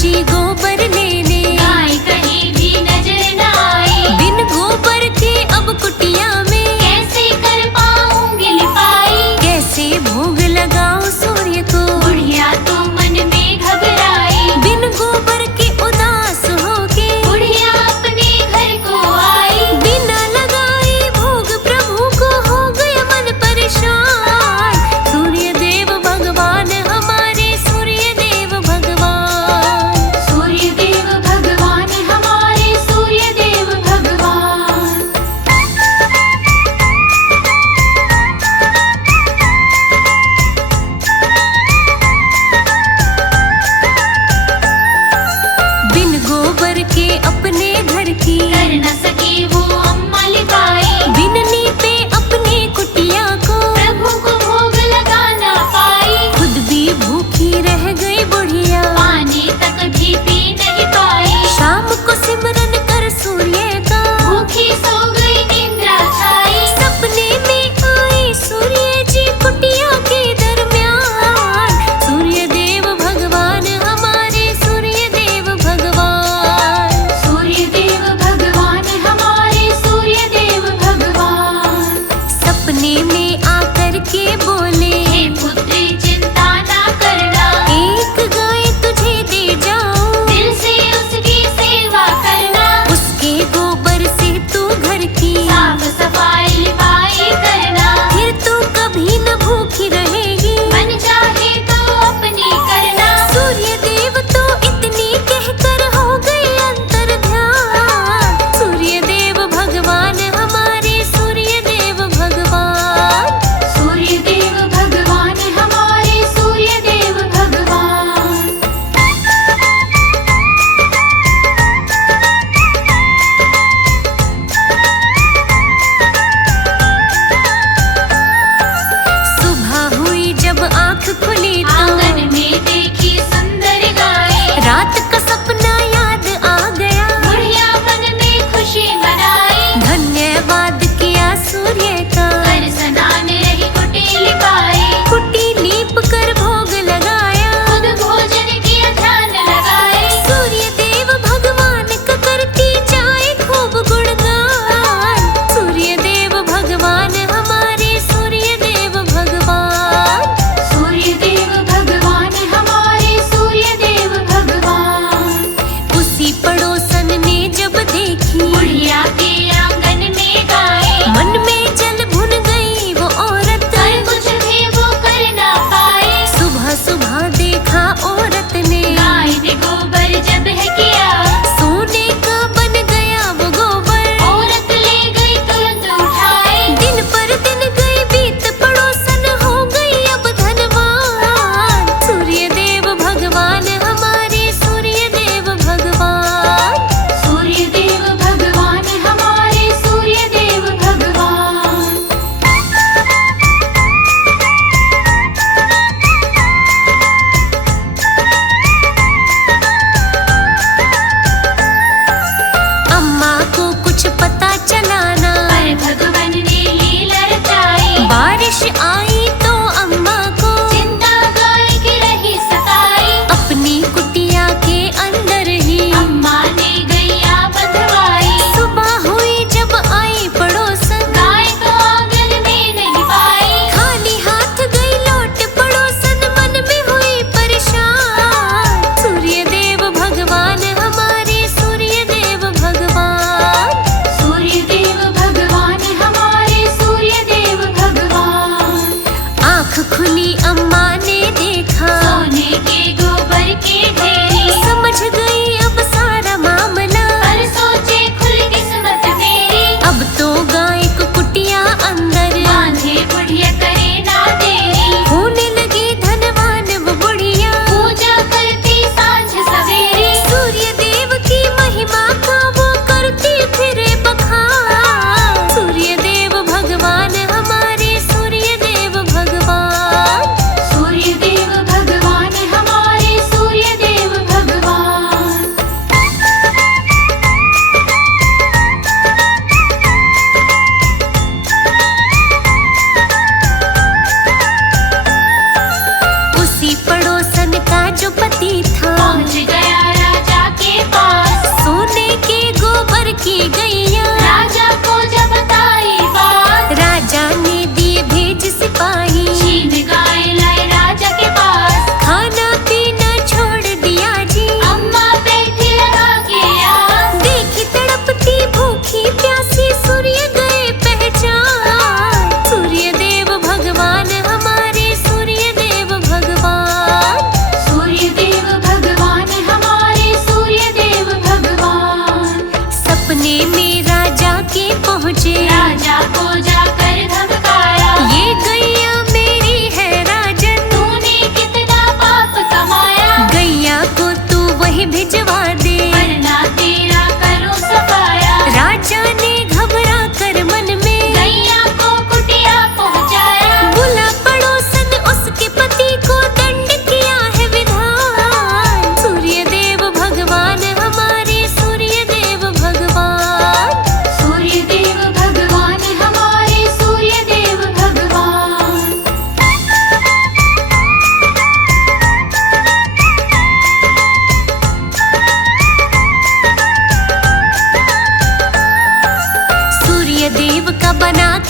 पहुंची गोबर लेने, गाय कहीं भी नजर न आई। बिन गोबर के अब कुटिया में कैसे कर पाऊंगी लिपाई। कैसे भोग लगाऊं सूर्य को, बुढ़िया तो मन में घबराई। बिन गोबर के उदास होके बुढ़िया अपने घर को आई। बिना लगाए भोग प्रभु को हो गया मन परेशान। सूर्य देव भगवान हमारे, सूर्य देव भगवान।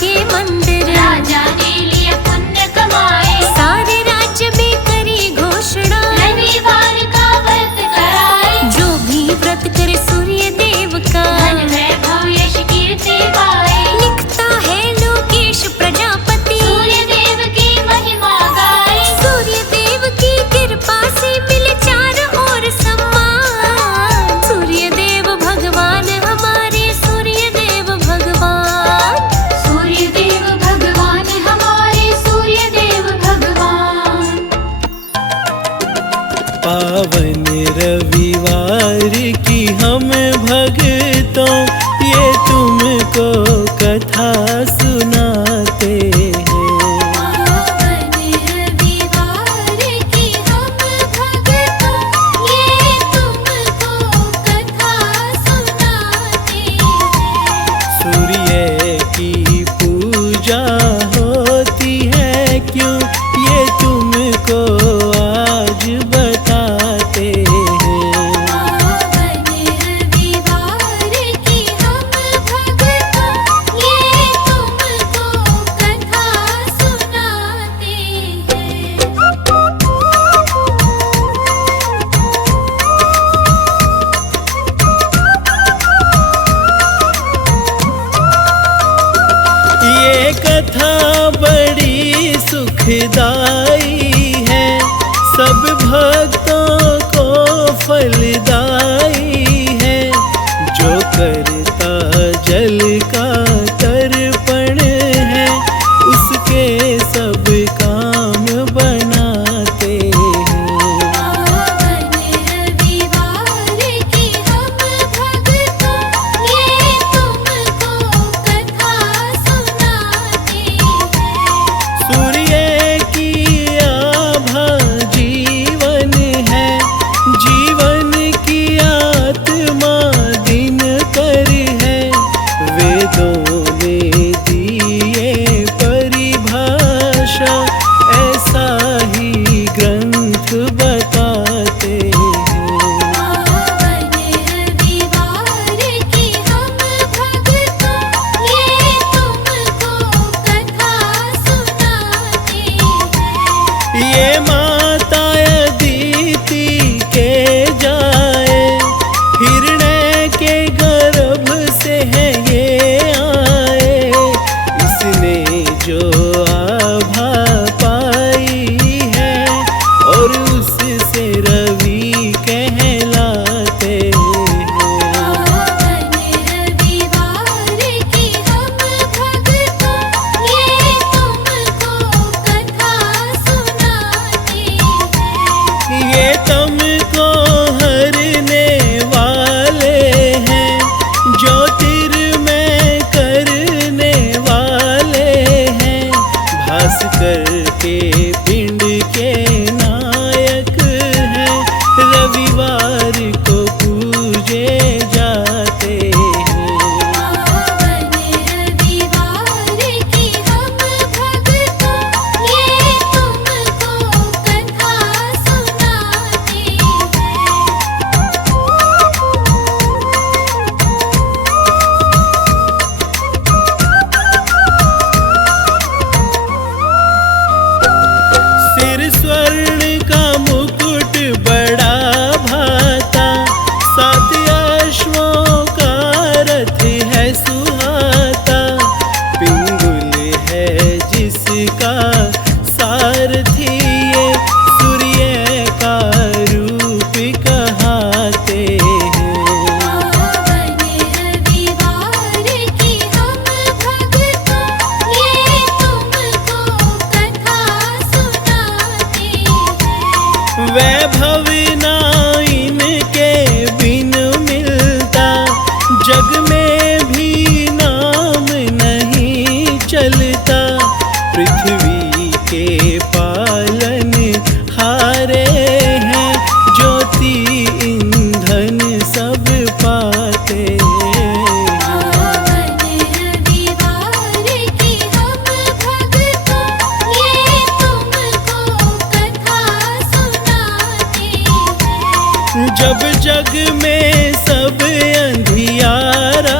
के मंदिर। राजा ने लिए पुण्य कमाए, सारे राज्य में करी घोषणा, रविवार का व्रत कराए। जो भी व्रत करे सूर्य देव का, धन वैभव यश कीर्ति पाए। लिखता है लोकेश प्रजापति, सूर्य देव की महिमा गाए। सूर्य देव की कृपा से मिले चारों ओर सम्मान। सूर्य देव भगवान हमारे, सूर्य देव भगवान। सूर्य देव भगवान हमारे, सूर्य देव भगवान। पावन रविवार की हम भक्तों ये तुमको कथा सुनाते हैं। पावन रविवार की हम भक्तों ये तुमको कथा सुनाते हैं। सूर्य की पूजा होती है क्यों ये तुमको आज बताते हैं। पावन रविवार की हम भक्तों ये तुमको कथा सुनाते हैं। ये कथा बड़ी सुखदाई है, सब भक्तों को फलदाई है। जो करता जल का तर्पण है उसके सब काम बनाते हैं। पावन रविवार की हम भक्तों ये तुमको कथा सुनाते हैं। सूर्य की आभा जीवन है, जीवन की आत्मा दिन कर है। वेदों में दिए परिभाषा ऐसा ही ग्रंथ बताते हैं। पावन रविवार की हम भक्तों ये तुमको कथा सुनाते हैं। ये माता अदिति के जाए, हिरण्य के गर्भ से है ये आए। इसने जो आभा पाई है और उससे रवि कहलाते हैं। पावन रविवार की हम भक्तों ये तुमको कथा सुनाते हैं। ये तुमको हरने वाले हैं, ज्योतिर्मय करने वाले हैं। भास्कर के पिंड के नायक हैं, रविवार को पूजे जाते हैं। पावन रविवार की हम भक्तों ये तुमको कथा सुनाते हैं। सिर स्वर्ण का मुकुट बड़ा भाता, सात अश्वों का रथ है सुहाता। पिंगुल है जिसका सारथी ये सूर्य का रूप कहाते हैं। पावन रविवार की हम भक्तों ये तुमको कथा सुनाते हैं। वैभव ना इनके बिन मिलता, जग में भी नाम नहीं चलता। पृथ्वी के पालन हारे हैं, ज्योति ईंधन सब पाते हैं। पावन रविवार की हम भक्तों ये तुमको कथा सुनाते हैं। जब जग में सब अंधियारा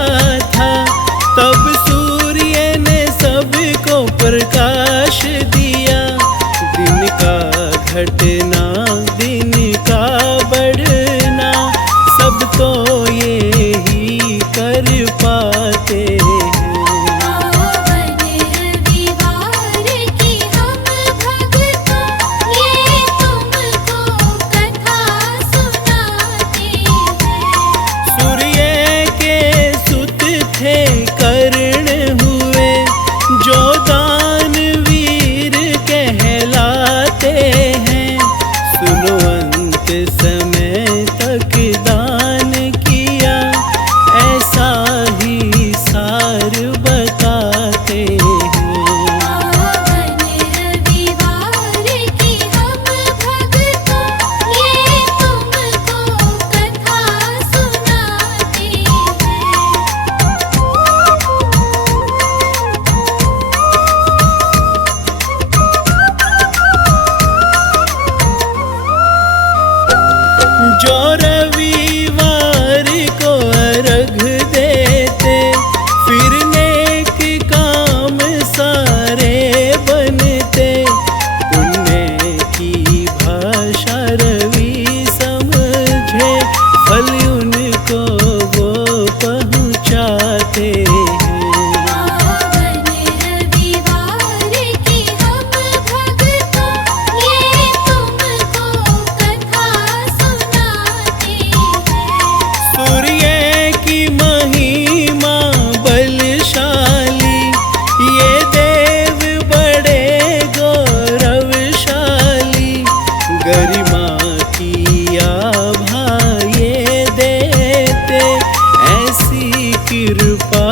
कृपा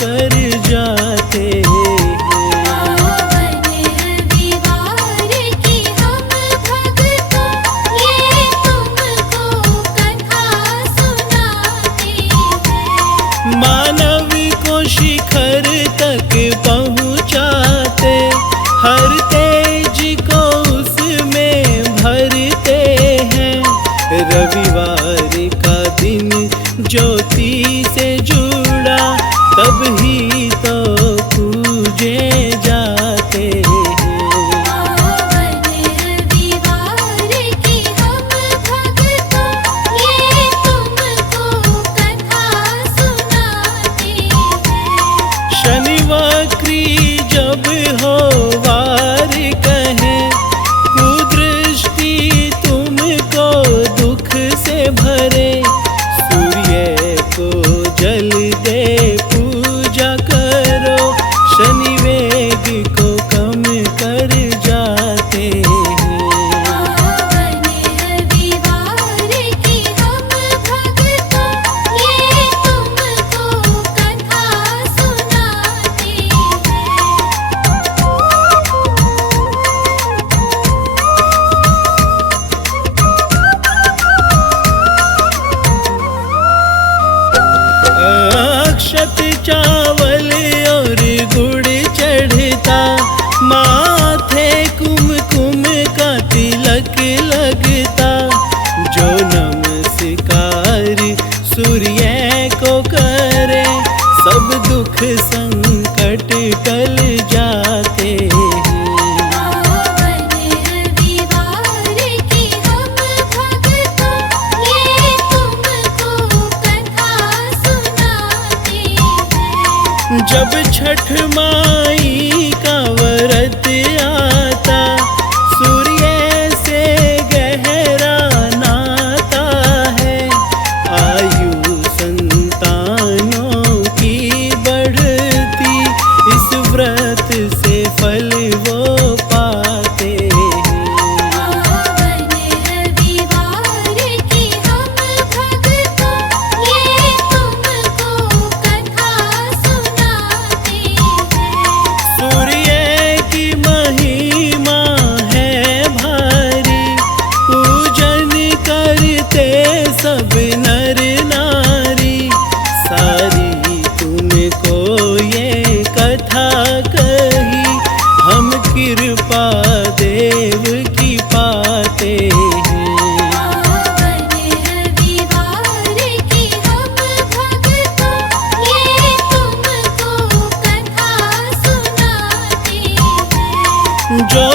कर जाते हैं। पावन रविवार की हम भक्तों ये तुमको कथा सुनाते हैं। मानव को शिखर तक पहुँचाते, हर तेज को उसमें भरते हैं। रविवार का दिन ज्योति से जुड़ा, तब ही तो पूजे जाते हैं। पावन रविवार की हम भक्तों ये तुमको कथा सुनाते हैं। शनि वक्री जब हो वार कहें, कुदृष्टि तुमको दुख से भरे। सूर्य को जल दे पूजा करो, शनि वेग को कम कर जाते हैं। पावन रविवार की हम भक्तों ये तुमको कथा सुनाते अक्षत चावल और गुड़ चढ़ता, माथे कुमकुम का तिलक लगता। जो नमस्कार सूर्य को करे, सब दुख संकट टल जाते हैं। पावन रविवार की हम भक्तों ये तुमको कथा सुनाते हैं। जब छठ माई का व्रत आता, सूर्य से गहरा नाता है। आयु संतानों की बढ़ती, इस व्रत से फल वो पाते हैं। पावन रविवार की हम भक्तों ये तुमको कथा सुनाते हैं। सूर्य की महिमा है भारी, पूजन करते सब नर नारी। सारी तुमको ये कथा कही, हम कृपा देव की पाते हैं। पावन रविवार की हम भक्तों ये तुमको कथा सुनाते हैं। जो